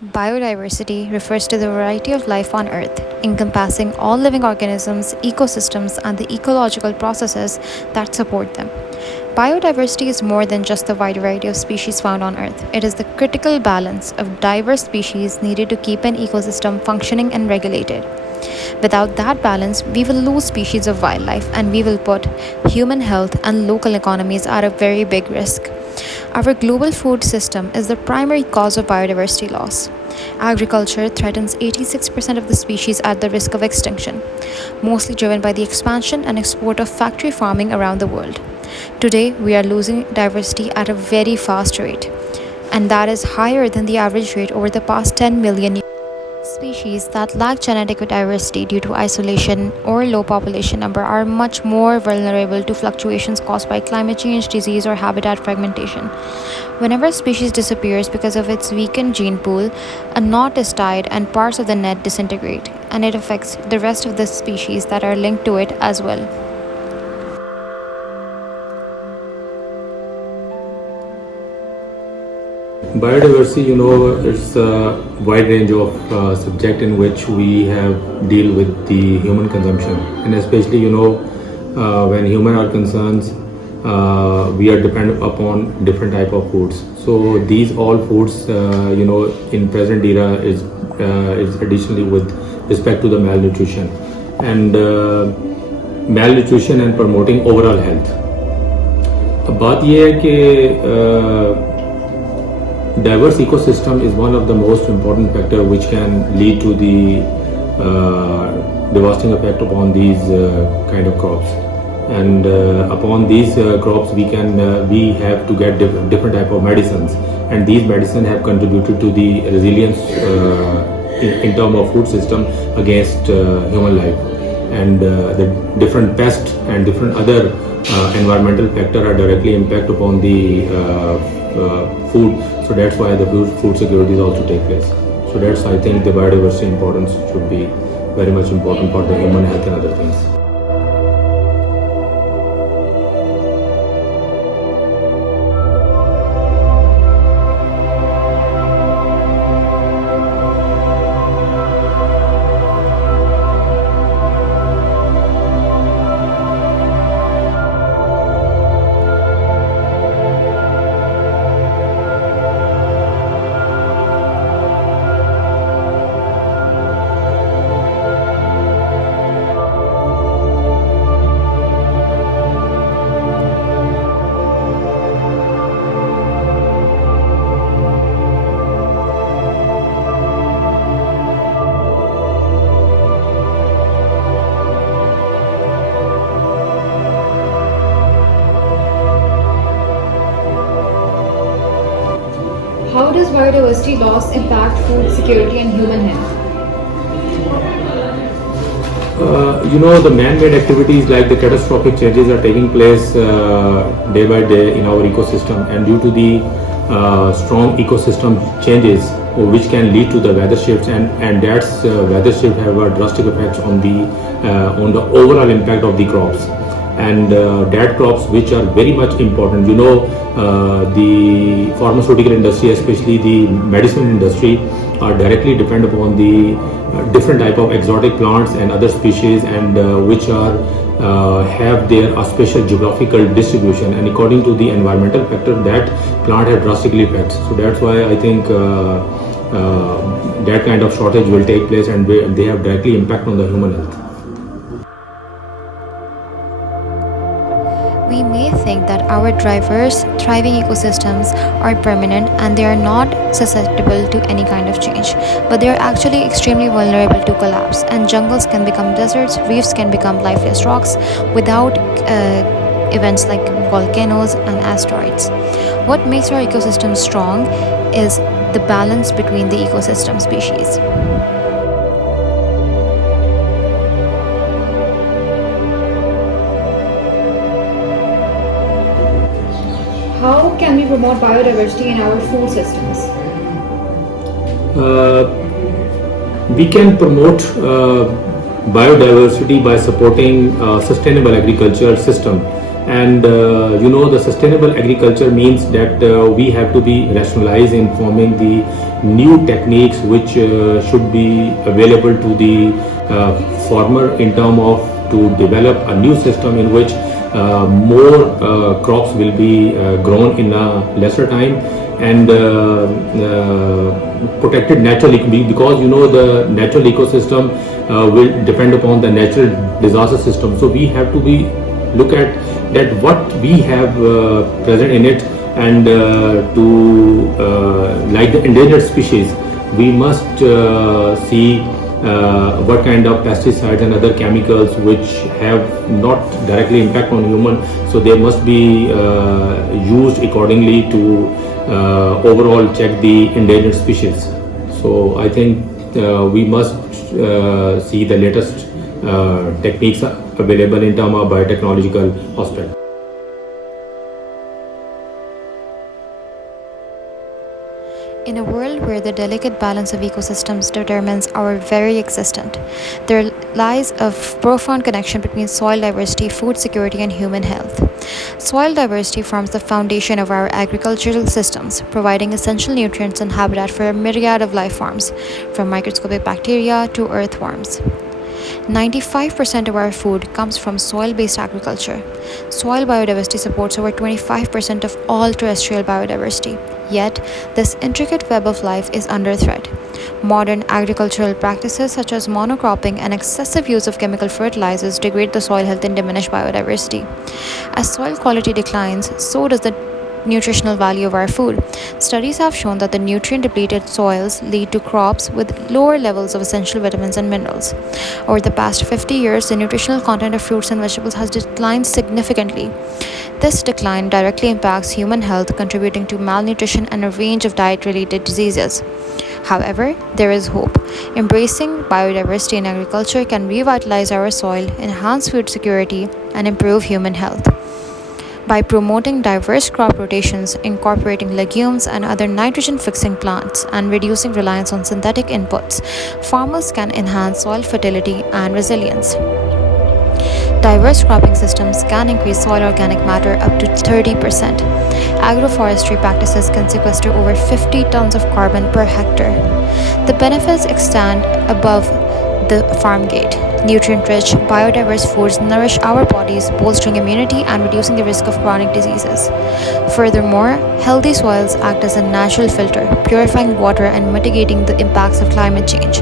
Biodiversity refers to the variety of life on Earth, encompassing all living organisms, ecosystems, and the ecological processes that support them. Biodiversity is more than just the wide variety of species found on Earth. It is the critical balance of diverse species needed to keep an ecosystem functioning and regulated. Without that balance, we will lose species of wildlife and we will put human health and local economies at a very big risk. Our global food system is the primary cause of biodiversity loss. Agriculture threatens 86% of the species at the risk of extinction, mostly driven by the expansion and export of factory farming around the world. Today, we are losing diversity at a very fast rate, and that is higher than the average rate over the past 10 million years. Species that lack genetic diversity due to isolation or low population number are much more vulnerable to fluctuations caused by climate change, disease, or habitat fragmentation. Whenever a species disappears because of its weakened gene pool, a knot is tied and parts of the net disintegrate, and it affects the rest of the species that are linked to it as well. Biodiversity, it's a wide range of subject in which we have deal with the human consumption, and especially when human are concerned, we are dependent upon different type of foods. So these all foods, in present era is additionally with respect to the malnutrition and promoting overall health. अब बात ये है कि diverse ecosystem is one of the most important factor which can lead to the devastating effect upon these kind of crops, and upon these crops we have to get different type of medicines, and these medicines have contributed to the resilience in terms of food system against human life, and the different pests and different other environmental factors are directly impact upon the food. So that's why the food security is also take place. So that's, I think, the biodiversity importance should be very much important for the human health and other things. How does biodiversity loss impact food security and human health? The man-made activities like the catastrophic changes are taking place day by day in our ecosystem, and due to the strong ecosystem changes which can lead to the weather shifts, and that's weather shift have a drastic effect on the overall impact of the crops, and that crops which are very much important. The pharmaceutical industry, especially the medicine industry, are directly dependent upon the different type of exotic plants and other species, and which are have their special geographical distribution, and according to the environmental factor, that plant have drastically effects. So that's why I think that kind of shortage will take place, and they have directly impact on the human health. We may think that our diverse, thriving ecosystems are permanent and they are not susceptible to any kind of change, but they are actually extremely vulnerable to collapse, and jungles can become deserts, reefs can become lifeless rocks without events like volcanoes and asteroids. What makes our ecosystem strong is the balance between the ecosystem species. How can we promote biodiversity in our food systems? We can promote biodiversity by supporting sustainable agriculture system, and the sustainable agriculture means that we have to be rationalized in forming the new techniques which should be available to the farmer in terms of to develop a new system in which more crops will be grown in a lesser time and protected naturally, because the natural ecosystem will depend upon the natural disaster system. So we have to be look at that what we have present in it, and to like the endangered species, we must see what kind of pesticides and other chemicals which have not directly impact on human, so they must be used accordingly to overall check the endangered species. So I think we must see the latest techniques available in terms of biotechnological aspect. In a world where the delicate balance of ecosystems determines our very existence, there lies a profound connection between soil diversity, food security, and human health. Soil diversity forms the foundation of our agricultural systems, providing essential nutrients and habitat for a myriad of life forms, from microscopic bacteria to earthworms. 95% of our food comes from soil-based agriculture. Soil biodiversity supports over 25% of all terrestrial biodiversity. Yet, this intricate web of life is under threat. Modern agricultural practices such as monocropping and excessive use of chemical fertilizers degrade the soil health and diminish biodiversity. As soil quality declines, so does the nutritional value of our food. Studies have shown that the nutrient depleted soils lead to crops with lower levels of essential vitamins and minerals. Over the past 50 years, the nutritional content of fruits and vegetables has declined significantly. This decline directly impacts human health, contributing to malnutrition and a range of diet-related diseases. However, there is hope. Embracing biodiversity in agriculture can revitalize our soil, enhance food security, and improve human health. By promoting diverse crop rotations, incorporating legumes and other nitrogen-fixing plants, and reducing reliance on synthetic inputs, farmers can enhance soil fertility and resilience. Diverse cropping systems can increase soil organic matter up to 30%. Agroforestry practices can sequester over 50 tons of carbon per hectare. The benefits extend above the farm gate. Nutrient-rich, biodiverse foods nourish our bodies, bolstering immunity and reducing the risk of chronic diseases. Furthermore, healthy soils act as a natural filter, purifying water and mitigating the impacts of climate change.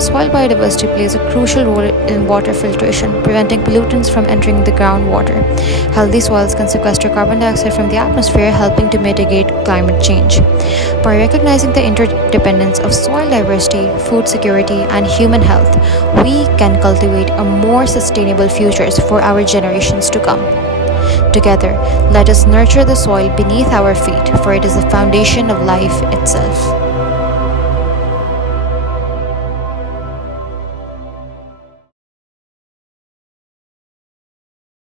Soil biodiversity plays a crucial role in water filtration, preventing pollutants from entering the groundwater. Healthy soils can sequester carbon dioxide from the atmosphere, helping to mitigate climate change. By recognizing the interdependence of soil diversity, food security, and human health, we can cultivate a more sustainable futures for our generations to come. Together, let us nurture the soil beneath our feet, for it is the foundation of life itself.